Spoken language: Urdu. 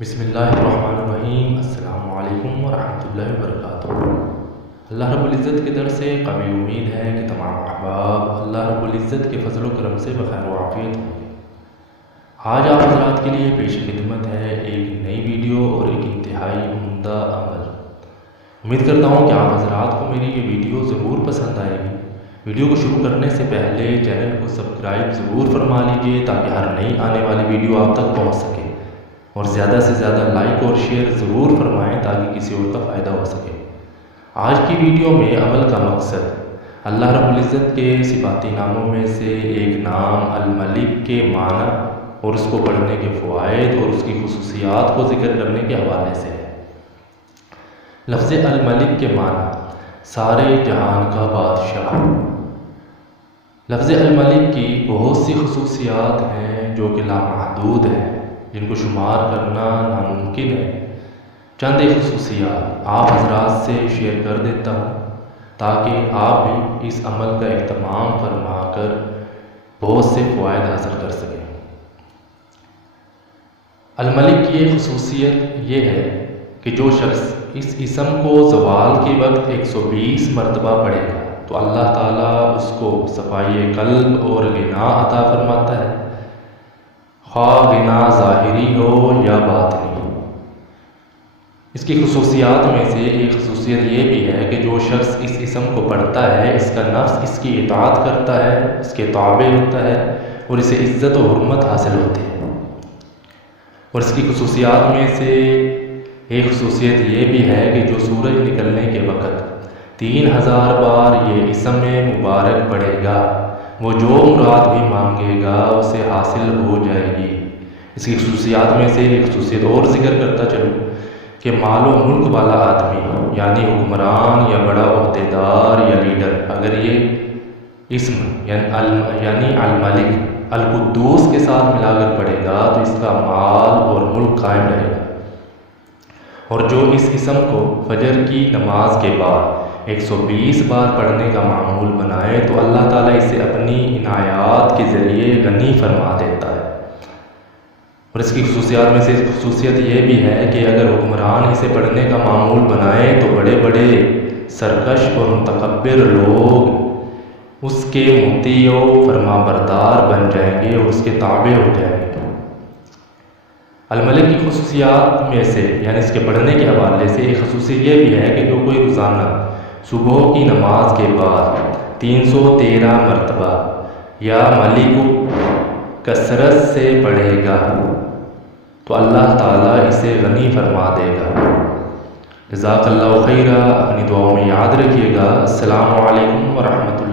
بسم اللہ الرحمن الرحیم۔ السلام علیکم ورحمۃ اللہ وبرکاتہ۔ اللہ رب العزت کے در سے قوی امید ہے کہ تمام احباب اللہ رب العزت کے فضل و کرم سے بخیر و عافیت ہوں گے۔ آج آپ حضرات کے لیے پیش خدمت ہے ایک نئی ویڈیو اور ایک انتہائی عمدہ عمل۔ امید کرتا ہوں کہ آپ حضرات کو میری یہ ویڈیو ضرور پسند آئے گی۔ ویڈیو کو شروع کرنے سے پہلے چینل کو سبسکرائب ضرور فرما لیجئے تاکہ ہر نئی آنے والی ویڈیو آپ تک پہنچ سکے، اور زیادہ سے زیادہ لائک اور شیئر ضرور فرمائیں تاکہ کسی اور کا فائدہ ہو سکے۔ آج کی ویڈیو میں عمل کا مقصد اللہ رب العزت کے صفاتی ناموں میں سے ایک نام الملک کے معنی اور اس کو پڑھنے کے فوائد اور اس کی خصوصیات کو ذکر کرنے کے حوالے سے ہے۔ لفظ الملک کے معنی سارے جہان کا بادشاہ۔ لفظ الملک کی بہت سی خصوصیات ہیں جو کہ لامحدود ہیں، جن کو شمار کرنا ناممکن ہے۔ چند ایک خصوصیات آپ حضرات سے شیئر کر دیتا ہوں تاکہ آپ بھی اس عمل کا اہتمام فرما کر بہت سے فوائد حاصل کر سکیں۔ الملک کی ایک خصوصیت یہ ہے کہ جو شخص اس اسم کو زوال کے وقت 120 مرتبہ پڑھے گا تو اللہ تعالیٰ اس کو صفائی قلب اور غنا عطا فرماتا ہے، خواہ غنا ظاہری ہو یا باطنی۔ اس کی خصوصیات میں سے ایک خصوصیت یہ بھی ہے کہ جو شخص اس اسم کو پڑھتا ہے اس کا نفس اس کی اطاعت کرتا ہے، اس کے تابع ہوتا ہے اور اسے عزت و حرمت حاصل ہوتی ہے۔ اور اس کی خصوصیات میں سے ایک خصوصیت یہ بھی ہے کہ جو سورج نکلنے کے وقت 3000 بار یہ اسم مبارک پڑھے گا وہ جو مراد بھی مانگے گا اسے حاصل ہو جائے گی۔ اس کی خصوصیات میں سے ایک خصوصیت اور ذکر کرتا چلوں کہ مال و ملک والا آدمی یعنی حکمران یا بڑا عہدیدار یا لیڈر اگر یہ اسم یعنی الملک القدوس کے ساتھ ملا کر پڑھے گا تو اس کا مال اور ملک قائم رہے گا۔ اور جو اس اسم کو فجر کی نماز کے بعد 120 بار پڑھنے کا معمول بنائے تو اللہ تعالیٰ اسے اپنی عنایات کے ذریعے غنی فرما دیتا ہے۔ اور اس کی خصوصیات میں سے خصوصیت یہ بھی ہے کہ اگر حکمران اسے پڑھنے کا معمول بنائے تو بڑے بڑے سرکش اور متکبر لوگ اس کے مطیع و فرما بردار بن جائیں گے اور اس کے تابع ہو جائیں گے۔ الملک کی خصوصیات میں سے یعنی اس کے پڑھنے کے حوالے سے ایک خصوصیت یہ بھی ہے کہ جو کوئی روزانہ صبح کی نماز کے بعد 313 مرتبہ یا ملک کثرت سے پڑھے گا تو اللہ تعالیٰ اسے غنی فرما دے گا۔ جزاک اللہ خیرہ، اپنی دعاؤں میں یاد رکھیے گا۔ السلام علیکم ورحمۃ اللہ۔